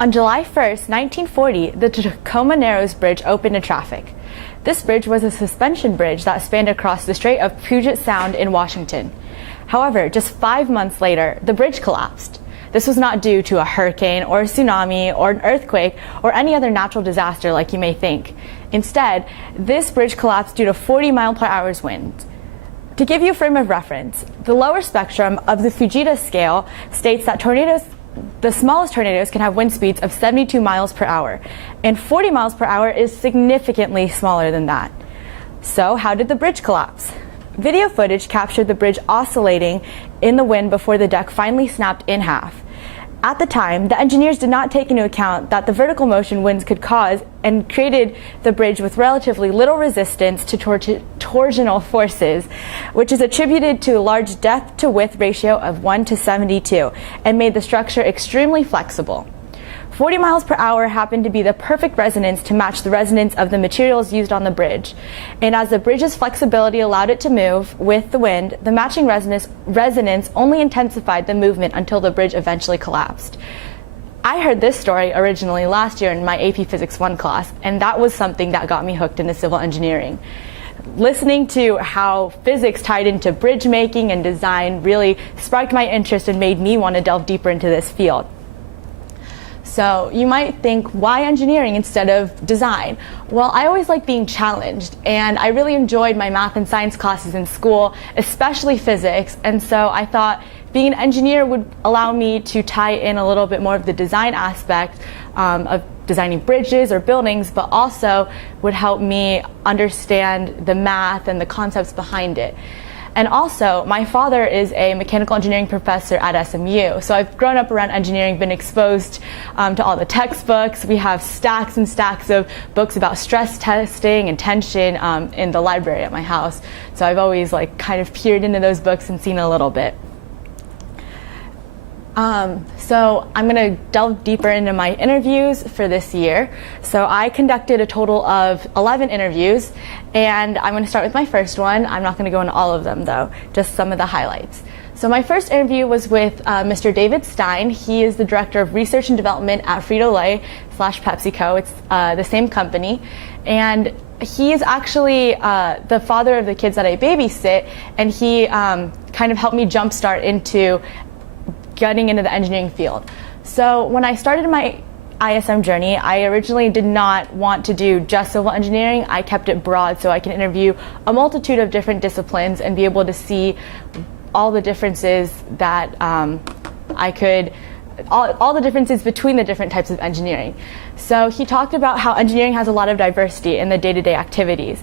On July 1st, 1940, the Tacoma Narrows Bridge opened to traffic. This bridge was a suspension bridge that spanned across the Strait of Puget Sound in Washington. However, just 5 months later, the bridge collapsed. This was not due to a hurricane or a tsunami or an earthquake or any other natural disaster like you may think. Instead, this bridge collapsed due to 40-mile-per-hour winds. To give you a frame of reference, the lower spectrum of the Fujita scale states that the smallest tornadoes can have wind speeds of 72 miles per hour, and 40 miles per hour is significantly smaller than that. So how did the bridge collapse? Video footage captured the bridge oscillating in the wind before the deck finally snapped in half. At the time, the engineers did not take into account that the vertical motion winds could cause and created the bridge with relatively little resistance to torsional forces, which is attributed to a large depth-to-width ratio of 1:72 and made the structure extremely flexible. 40 miles per hour happened to be the perfect resonance to match the resonance of the materials used on the bridge. And as the bridge's flexibility allowed it to move with the wind, the matching resonance only intensified the movement until the bridge eventually collapsed. I heard this story originally last year in my AP Physics 1 class, and that was something that got me hooked into civil engineering. Listening to how physics tied into bridge making and design really sparked my interest and made me want to delve deeper into this field. So you might think, why engineering instead of design? Well, I always like being challenged, and I really enjoyed my math and science classes in school, especially physics, and so I thought being an engineer would allow me to tie in a little bit more of the design aspect of designing bridges or buildings, but also would help me understand the math and the concepts behind it. And also, my father is a mechanical engineering professor at SMU, so I've grown up around engineering, been exposed to all the textbooks. We have stacks and stacks of books about stress testing and tension in the library at my house. So I've always kind of peered into those books and seen a little bit. So I'm going to delve deeper into my interviews for this year. So I conducted a total of 11 interviews, and I'm going to start with my first one. I'm not going to go into all of them, though, just some of the highlights. So my first interview was with Mr. David Stein. He is the Director of Research and Development at Frito-Lay/PepsiCo. It's the same company. And he is actually the father of the kids that I babysit, and he kind of helped me jumpstart into getting into the engineering field. So when I started my ISM journey, I originally did not want to do just civil engineering. I kept it broad so I can interview a multitude of different disciplines and be able to see all the differences that all the differences between the different types of engineering. So he talked about how engineering has a lot of diversity in the day-to-day activities.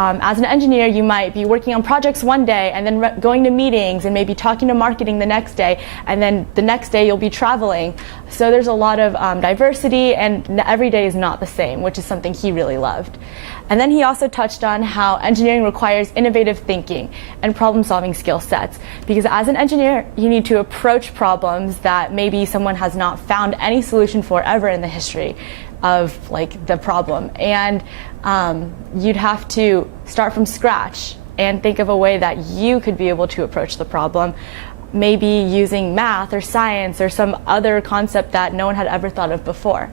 As an engineer, you might be working on projects one day and then going to meetings and maybe talking to marketing the next day, and then the next day you'll be traveling. So there's a lot of diversity, and every day is not the same, which is something he really loved. And then he also touched on how engineering requires innovative thinking and problem-solving skill sets, because as an engineer, you need to approach problems that maybe someone has not found any solution for ever in the history of the problem, and you'd have to start from scratch and think of a way that you could be able to approach the problem, maybe using math or science or some other concept that no one had ever thought of before.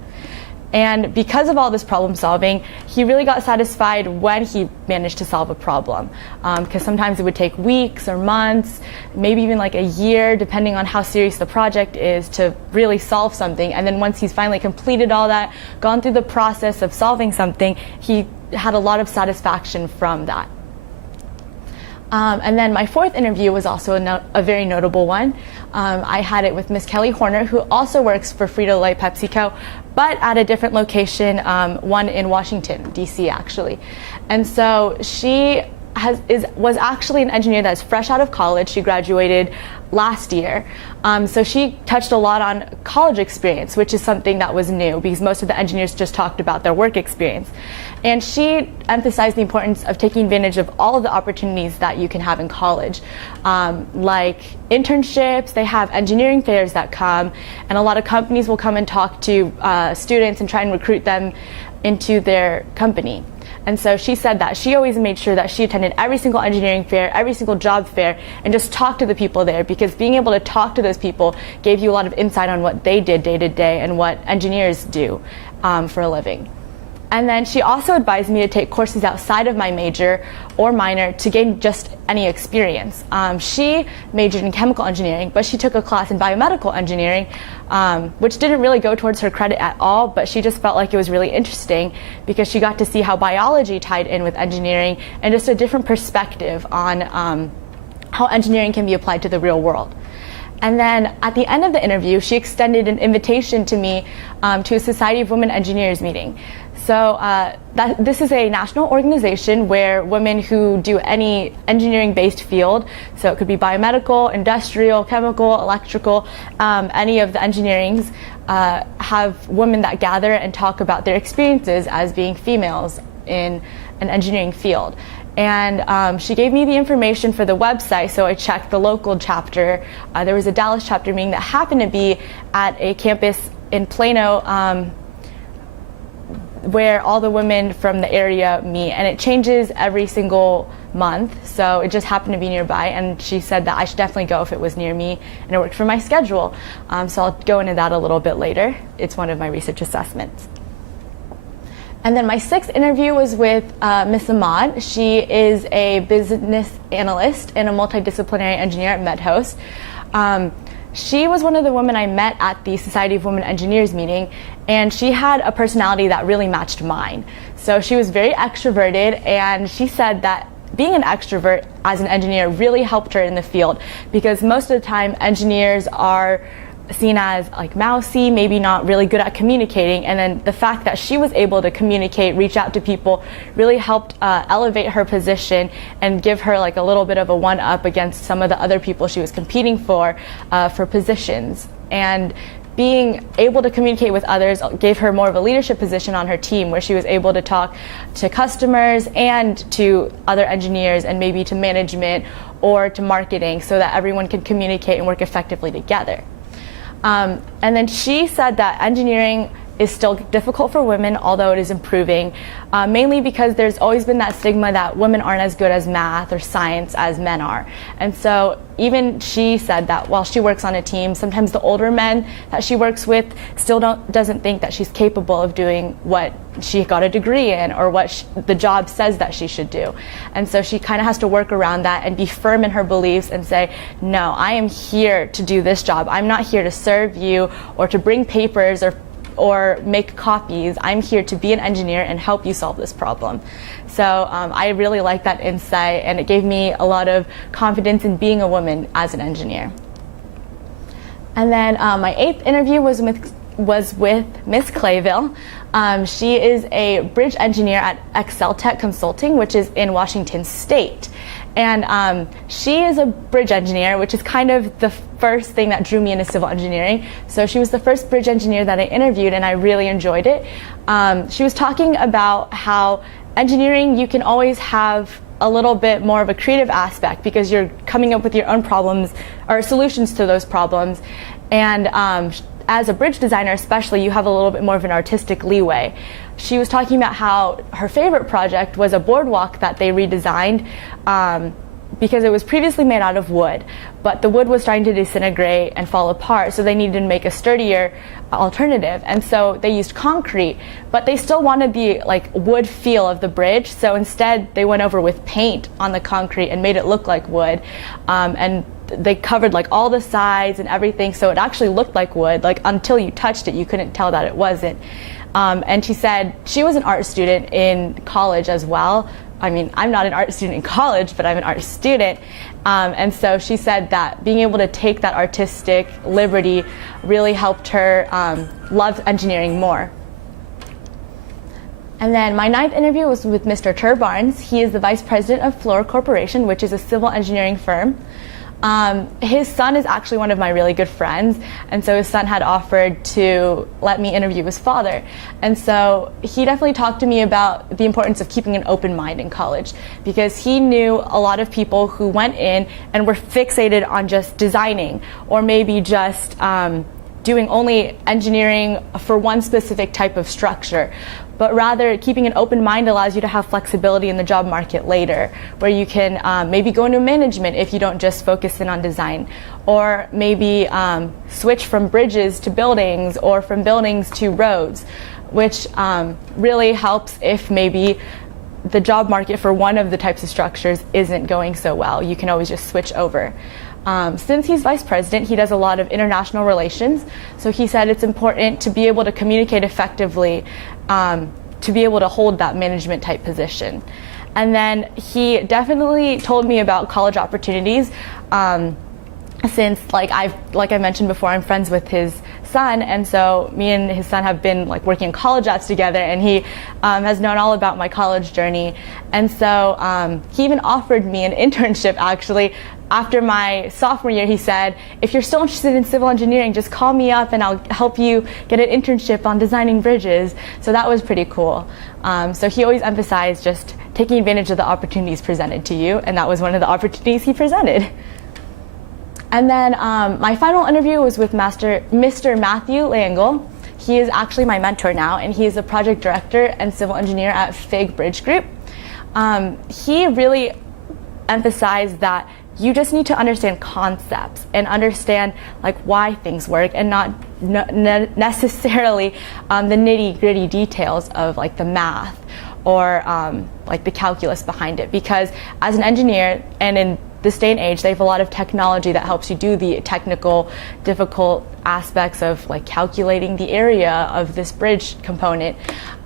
And because of all this problem solving, he really got satisfied when he managed to solve a problem. Because sometimes it would take weeks or months, maybe even a year, depending on how serious the project is, to really solve something. And then once he's finally completed all that, gone through the process of solving something, he had a lot of satisfaction from that. And then my fourth interview was also a very notable one. I had it with Miss Kelly Horner, who also works for Frito-Lay PepsiCo, but at a different location, one in Washington, D.C. actually. And so she was actually an engineer that's fresh out of college. She graduated last year. So she touched a lot on college experience, which is something that was new because most of the engineers just talked about their work experience. And she emphasized the importance of taking advantage of all of the opportunities that you can have in college, like internships. They have engineering fairs that come, and a lot of companies will come and talk to students and try and recruit them into their company. And so she said that she always made sure that she attended every single engineering fair, every single job fair, and just talked to the people there, because being able to talk to those people gave you a lot of insight on what they did day to day and what engineers do for a living. And then she also advised me to take courses outside of my major or minor to gain just any experience. She majored in chemical engineering, but she took a class in biomedical engineering, which didn't really go towards her credit at all, but she just felt like it was really interesting because she got to see how biology tied in with engineering and just a different perspective on how engineering can be applied to the real world. And then at the end of the interview, she extended an invitation to me to a Society of Women Engineers meeting. So this is a national organization where women who do any engineering-based field, so it could be biomedical, industrial, chemical, electrical, any of the engineerings, have women that gather and talk about their experiences as being females in an engineering field. And she gave me the information for the website, so I checked the local chapter. There was a Dallas chapter meeting that happened to be at a campus in Plano, where all the women from the area meet, and it changes every single month, so it just happened to be nearby, and she said that I should definitely go if it was near me and it worked for my schedule. So I'll go into that a little bit later. It's one of my research assessments. And then my sixth interview was with Miss Ahmad. She is a business analyst and a multidisciplinary engineer at MedHost. She was one of the women I met at the Society of Women Engineers meeting, and she had a personality that really matched mine. So she was very extroverted, and she said that being an extrovert as an engineer really helped her in the field, because most of the time engineers are seen as like mousy, maybe not really good at communicating, and then the fact that she was able to communicate, reach out to people, really helped elevate her position and give her like a little bit of a one-up against some of the other people she was competing for positions. And being able to communicate with others gave her more of a leadership position on her team, where she was able to talk to customers and to other engineers and maybe to management or to marketing, so that everyone can communicate and work effectively together. And then she said that engineering is still difficult for women, although it is improving, mainly because there's always been that stigma that women aren't as good as math or science as men are. And so even she said that while she works on a team, sometimes the older men that she works with still doesn't think that she's capable of doing what she got a degree in or what the job says that she should do. And so she kind of has to work around that and be firm in her beliefs and say, no, I am here to do this job. I'm not here to serve you or to bring papers or make copies. I'm here to be an engineer and help you solve this problem. So I really like that insight, and it gave me a lot of confidence in being a woman as an engineer. And then my eighth interview was with Miss Clayville. She is a bridge engineer at Exceltech Consulting, which is in Washington State. And she is a bridge engineer, which is kind of the first thing that drew me into civil engineering. So she was the first bridge engineer that I interviewed, and I really enjoyed it. She was talking about how engineering, you can always have a little bit more of a creative aspect because you're coming up with your own problems or solutions to those problems. And as a bridge designer especially, you have a little bit more of an artistic leeway. She was talking about how her favorite project was a boardwalk that they redesigned because it was previously made out of wood, but the wood was starting to disintegrate and fall apart, so they needed to make a sturdier alternative. And so they used concrete, but they still wanted the like wood feel of the bridge, so instead they went over with paint on the concrete and made it look like wood. And they covered like all the sides and everything, so it actually looked like wood. Like until you touched it, you couldn't tell that it wasn't. And she said she was an art student in college as well. I mean, I'm not an art student in college, but I'm an art student. And so she said that being able to take that artistic liberty really helped her love engineering more. And then my ninth interview was with Mr. Tur Barnes. He is the vice president of Fluor Corporation, which is a civil engineering firm. His son is actually one of my really good friends, and so his son had offered to let me interview his father. And so he definitely talked to me about the importance of keeping an open mind in college, because he knew a lot of people who went in and were fixated on just designing or maybe just doing only engineering for one specific type of structure, but rather keeping an open mind allows you to have flexibility in the job market later, where you can maybe go into management if you don't just focus in on design, or maybe switch from bridges to buildings or from buildings to roads, which really helps if maybe the job market for one of the types of structures isn't going so well. You can always just switch over. Since he's vice president, he does a lot of international relations, so he said it's important to be able to communicate effectively, to be able to hold that management type position. And then he definitely told me about college opportunities, since like I mentioned before, I'm friends with his son, and so me and his son have been like working in college apps together, and he has known all about my college journey. And so he even offered me an internship actually. After my sophomore year, he said, if you're still interested in civil engineering, just call me up and I'll help you get an internship on designing bridges. So that was pretty cool. So he always emphasized just taking advantage of the opportunities presented to you, and that was one of the opportunities he presented. And then my final interview was with Mr. Matthew Langle. He is actually my mentor now, and he is the project director and civil engineer at FIG Bridge Group. He really emphasized that you just need to understand concepts and understand like why things work, and not necessarily the nitty-gritty details of like the math or like the calculus behind it. Because as an engineer, and in this day and age, they have a lot of technology that helps you do the technical, difficult aspects of like calculating the area of this bridge component.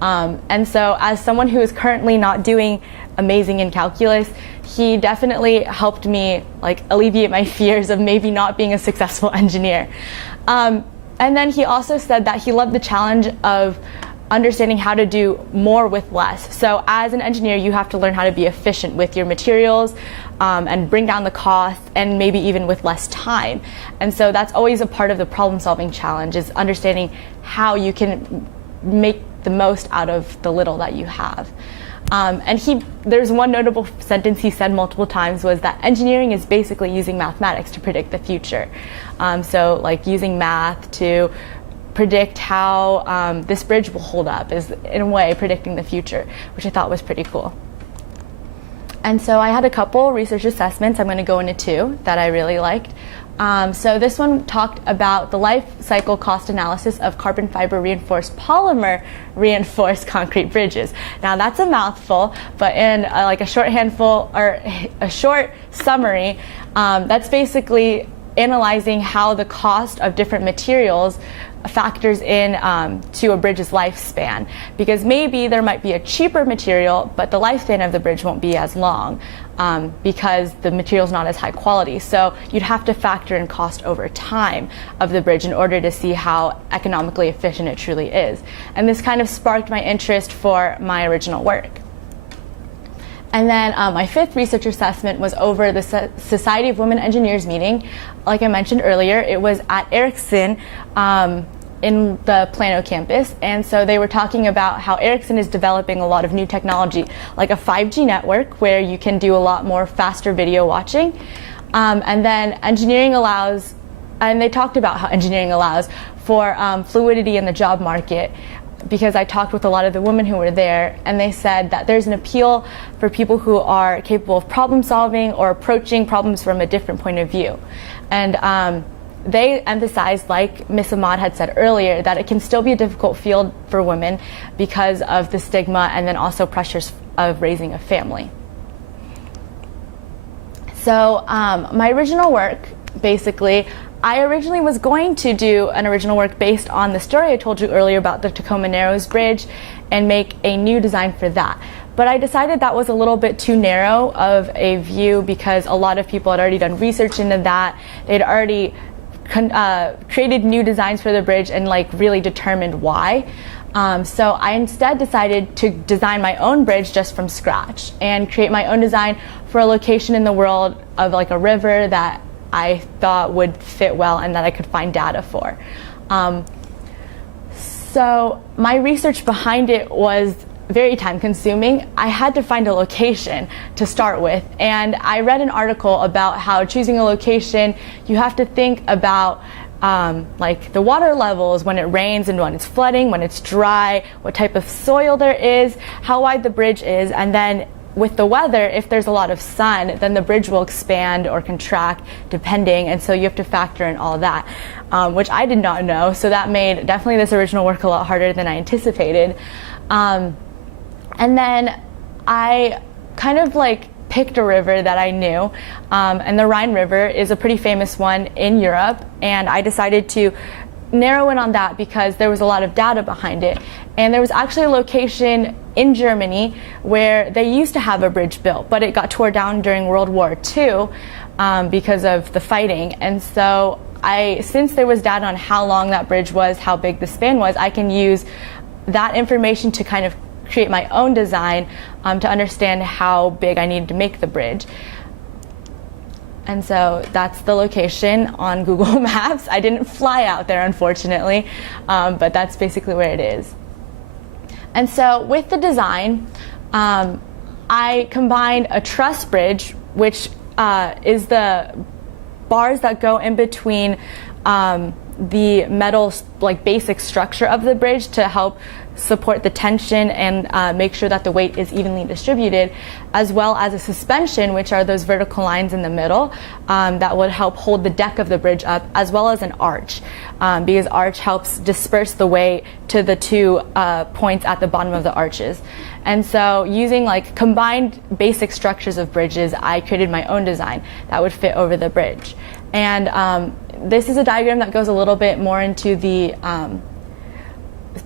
And so as someone who is currently not doing amazing in calculus, he definitely helped me like alleviate my fears of maybe not being a successful engineer. And then he also said that he loved the challenge of understanding how to do more with less. So as an engineer, you have to learn how to be efficient with your materials, and bring down the cost, and maybe even with less time. And so that's always a part of the problem-solving challenge, is understanding how you can make the most out of the little that you have. And there's one notable sentence he said multiple times, was that engineering is basically using mathematics to predict the future. So like using math to predict how this bridge will hold up is in a way predicting the future, which I thought was pretty cool. And so I had a couple research assessments. I'm going to go into two that I really liked. So this one talked about the life cycle cost analysis of carbon fiber reinforced polymer reinforced concrete bridges. Now that's a mouthful, but in like a short summary, that's basically analyzing how the cost of different materials factors in to a bridge's lifespan, because maybe there might be a cheaper material, but the lifespan of the bridge won't be as long because the material's not as high quality. So you'd have to factor in cost over time of the bridge in order to see how economically efficient it truly is. And this kind of sparked my interest for my original work. And then my fifth research assessment was over the Society of Women Engineers meeting. Like I mentioned earlier, it was at Ericsson in the Plano campus. And so they were talking about how Ericsson is developing a lot of new technology, like a 5G network where you can do a lot more faster video watching. And then engineering allows, and they talked about how engineering allows for fluidity in the job market, because I talked with a lot of the women who were there, and they said that there's an appeal for people who are capable of problem solving or approaching problems from a different point of view. And they emphasized, like Miss Ahmad had said earlier, that it can still be a difficult field for women because of the stigma and then also pressures of raising a family. So my original work, basically, I originally was going to do an original work based on the story I told you earlier about the Tacoma Narrows Bridge and make a new design for that. But I decided that was a little bit too narrow of a view because a lot of people had already done research into that. They'd already created new designs for the bridge and like really determined why. So I instead decided to design my own bridge just from scratch and create my own design for a location in the world of like a river that I thought would fit well and that I could find data for. So my research behind it was very time consuming. I had to find a location to start with, and I read an article about how choosing a location, you have to think about like the water levels when it rains and when it's flooding, when it's dry, what type of soil there is, how wide the bridge is, and then with the weather, if there's a lot of sun, then the bridge will expand or contract depending, and so you have to factor in all that, which I did not know, so that made definitely this original work a lot harder than I anticipated. And then I kind of like picked a river that I knew, and the Rhine River is a pretty famous one in Europe, and I decided to narrow in on that because there was a lot of data behind it. And there was actually a location in Germany where they used to have a bridge built, but it got torn down during World War II because of the fighting. And so since there was data on how long that bridge was, how big the span was, I can use that information to kind of create my own design to understand how big I needed to make the bridge. And so that's the location on Google Maps. I didn't fly out there, unfortunately, but that's basically where it is. And so with the design, I combined a truss bridge, which is the bars that go in between the metal, like basic structure of the bridge to help support the tension and make sure that the weight is evenly distributed, as well as a suspension, which are those vertical lines in the middle that would help hold the deck of the bridge up, as well as an arch, because arch helps disperse the weight to the two points at the bottom of the arches. And so using like combined basic structures of bridges, I created my own design that would fit over the bridge. And this is a diagram that goes a little bit more into the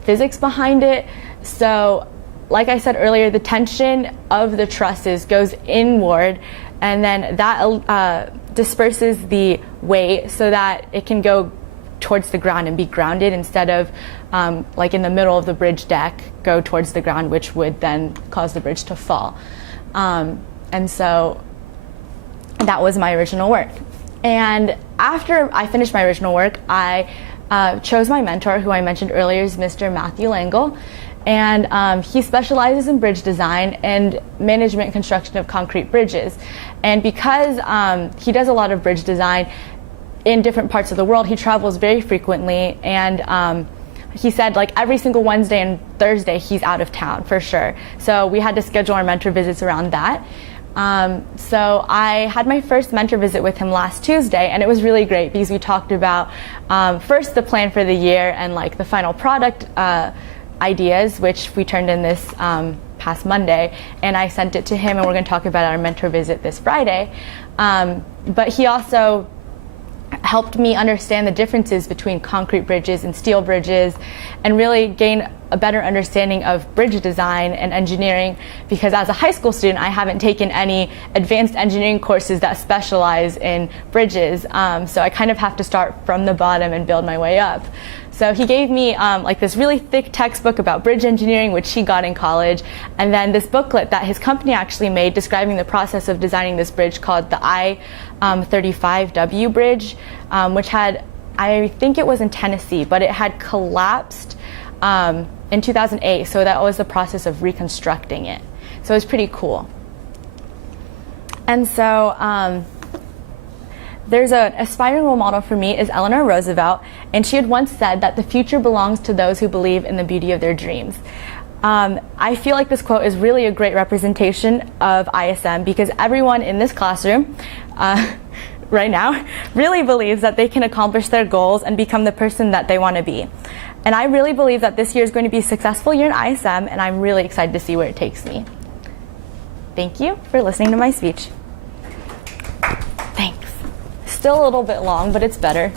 physics behind it. So like I said earlier, the tension of the trusses goes inward, and then that disperses the weight so that it can go towards the ground and be grounded instead of like in the middle of the bridge deck go towards the ground, which would then cause the bridge to fall. And so that was my original work. And after I finished my original work, I chose my mentor, who I mentioned earlier is Mr. Matthew Langle, and he specializes in bridge design and management and construction of concrete bridges. And because he does a lot of bridge design in different parts of the world, he travels very frequently, and he said like every single Wednesday and Thursday he's out of town for sure. So we had to schedule our mentor visits around that. So I had my first mentor visit with him last Tuesday, and it was really great because we talked about first the plan for the year and like the final product ideas, which we turned in this past Monday, and I sent it to him, and we're going to talk about our mentor visit this Friday. But he also helped me understand the differences between concrete bridges and steel bridges, and really gain a better understanding of bridge design and engineering, because as a high school student I haven't taken any advanced engineering courses that specialize in bridges, so I kind of have to start from the bottom and build my way up. So he gave me like this really thick textbook about bridge engineering, which he got in college, and then this booklet that his company actually made describing the process of designing this bridge called the I-35W bridge, which had, I think it was in Tennessee, but it had collapsed in 2008, so that was the process of reconstructing it. So it was pretty cool. And so there's an aspiring role model for me is Eleanor Roosevelt, and she had once said that the future belongs to those who believe in the beauty of their dreams. I feel like this quote is really a great representation of ISM, because everyone in this classroom right now really believes that they can accomplish their goals and become the person that they want to be. And I really believe that this year is going to be a successful year in ISM, and I'm really excited to see where it takes me. Thank you for listening to my speech. Thanks. Still a little bit long, but it's better.